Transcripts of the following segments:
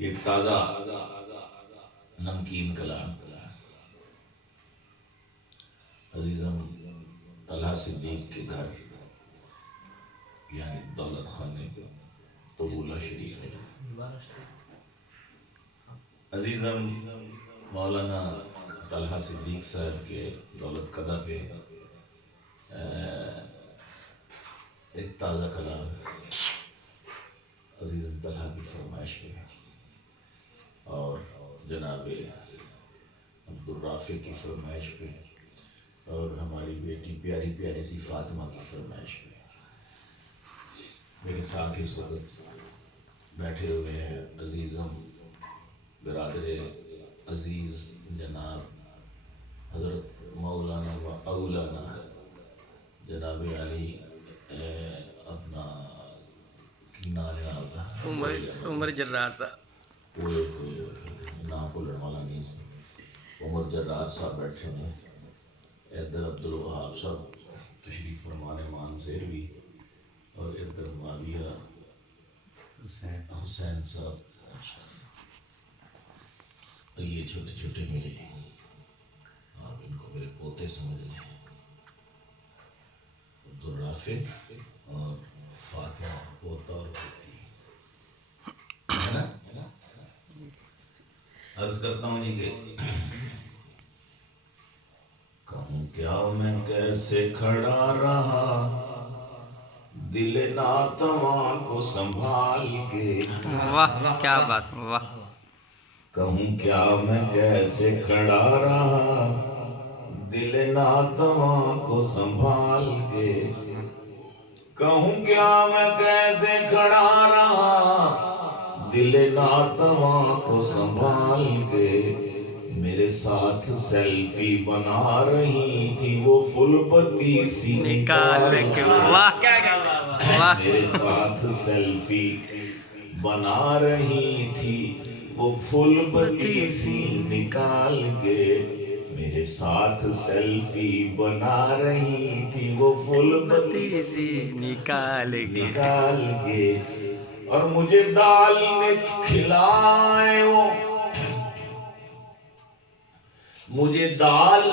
ایک تازہ نمکین کلام عزیزم طلحہ صدیق کے گھر یعنی دولت خانے طبولہ شریف ہے۔ عزیزم مولانا طلحہ صدیق صاحب کے دولت قدہ پہ ایک تازہ کلام عزیزم طلحہ کی فرمائش پہ اور جناب عبدالرافع کی فرمائش پہ اور ہماری بیٹی پیاری پیاری سی فاطمہ کی فرمائش پہ میرے ساتھ اس وقت بیٹھے ہوئے ہیں عزیزم برادر عزیز جناب حضرت مولانا و اولانا جناب علی اپنا کی نام عمر جرار صاحب نام بولنے والا نہیں سی عمر جرار صاحب بیٹھے ہیں، ادھر عبدالوہاب صاحب تشریف فرمانے مان زیر بھی اور ادھر معاویہ حسین صاحب، یہ چھوٹے چھوٹے میرے آپ ان کو میرے پوتے سمجھ لیں، عبدالرافع اور فاطمہ پوتا اور پوتی ہے نا۔ عرض کرتا ہوں جی کہ کہوں کیا میں کیسے کھڑا رہا دل ناتواں کو سنبھال کے، واہ کیا بات، واہ کہوں کیا میں کیسے کھڑا رہا دل ناتواں کو سنبھال کے، کہوں کیا میں کیسے کھڑا رہا دل ناتواں کو سنبھال کے، میرے ساتھ سیلفی بنا رہی تھی وہ فل پتی سی نکال کے، واہ واہ میرے ساتھ سیلفی بنا رہی تھی وہ فل پتی سی نکال کے، میرے ساتھ سیلفی بنا رہی تھی وہ فل پتی سی نکال کے، اور مجھے دال میں کھلائے وہ، مجھے دال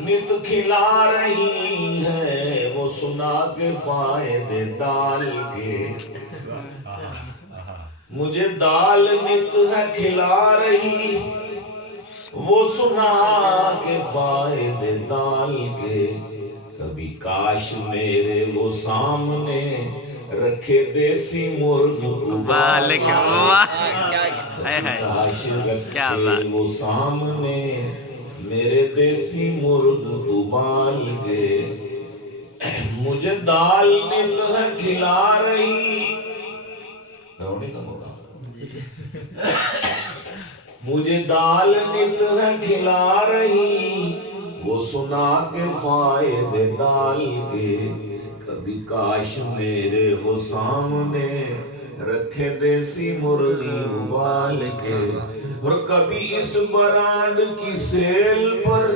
نت کھلا رہی ہے وہ سنا کے فائدے دال کے، مجھے دال نت ہے کھلا رہی وہ سنا کے فائدے دال کے، کبھی کاش میرے وہ سامنے رکھے دیسی مرغ ابال کے، کاش رکھے وہ سامنے میرے دیسی مرغ ابال کے، مجھے دال نت ہے کھلا رہی، رونے کا موقع، مجھے دال نت ہے کھلا رہی وہ سنا کے فائدے دال کے، کبھی کاش میرے وہ سامنے رکھے دیسی مرغی ابال کے، اور کبھی اس برانڈ کی سیل پر،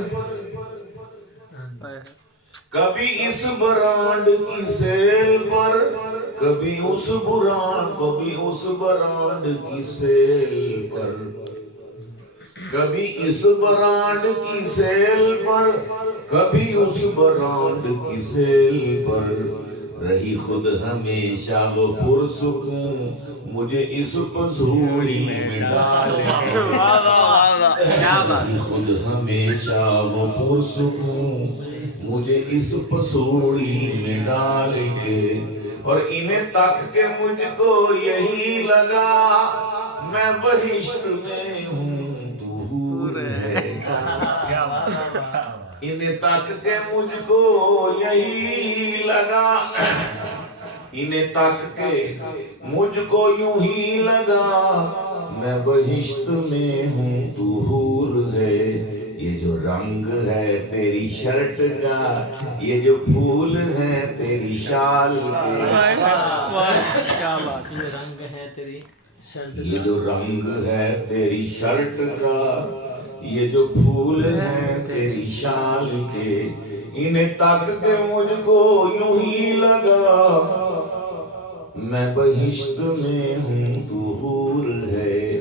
کبھی اس برانڈ کی سیل پر، کبھی اس برانڈ، کبھی اس برانڈ کی سیل پر، کبھی اس برانڈ کی سیل پر، کبھی اس برانڈ کی سیل پر، رہی خود ہمیشہ وہ پرسکون مجھے اس پسوڑی میں ڈال کے، رہی خود ہمیشہ وہ پرسکون مجھے اس پسوڑی میں ڈال کے، اور انہیں تک کے مجھ کو یہی لگا میں بہشت میں ہوں تو حور ہے، انہیں تک کے مجھ کو یہی لگا، انہیں تک کے مجھ کو یوں ہی لگا میں بہشت میں ہوں تو حور ہے، یہ جو رنگ ہے تیری شرٹ کا، یہ جو پھول ہے تیری شال کے، یہ جو رنگ ہے تیری شرٹ کا، یہ جو پھول ہے تیری شال کے، انہیں تک کے مجھ کو یوں ہی لگا میں بہشت میں ہوں تو حور ہے،